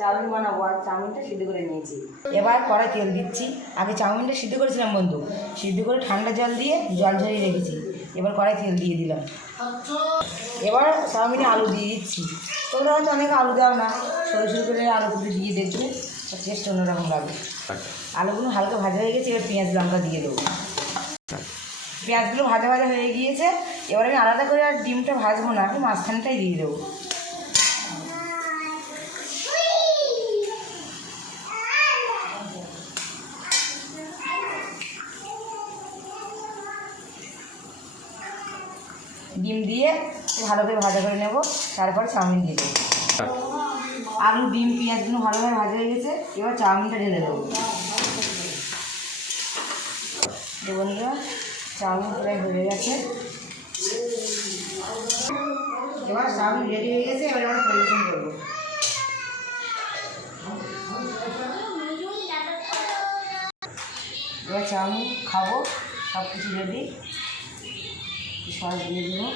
Chowmein বানাবো আর চাউমিনটা সিদ্ধ করে নিয়েছি। এবার কড়াই তেল দিচ্ছি। আগে চাউমিনটা সিদ্ধ করেছিলাম বন্ধু, সিদ্ধ করে ঠান্ডা জল দিয়ে জল ঝরিয়ে রেখেছি। এবার কড়াই তেল দিয়ে দিলাম। এবার চাউমিনে আলু দিয়ে দিচ্ছি। তোমরা হয়তো অনেকে আলু দাও না, সরু সরু করে আলুগুলো দিয়ে দেখবে, টেস্ট অন্যরকম লাগবে। আলুগুলো হালকা ভাজা হয়ে গেছে, এবার পেঁয়াজ লঙ্কা দিয়ে দেবো। পেঁয়াজগুলো ভাজা ভাজা হয়ে গিয়েছে। এবার আমি আলাদা করে আর ডিমটা ভাজবো না, আমি মাঝখানটাই দিয়ে দেবো। ডিম দিয়ে ভালো করে ভাজা করে নেব, তারপর চাউমিন দিয়ে দেবো। আলু ডিম পেঁয়াজগুলো ভালোভাবে ভাজা হয়ে গেছে, এবার চাউমিনটা ঢেলে দেবো। বন্ধুরা, চাউমিন প্রায় হয়ে গেছে। এবার চাউমিন রেডি হয়ে গেছে, এবার আমরা পরিবেশন করবো। এবার চাউমিন খাবো, সব কিছু রেডি, সস দিয়ে দেবো।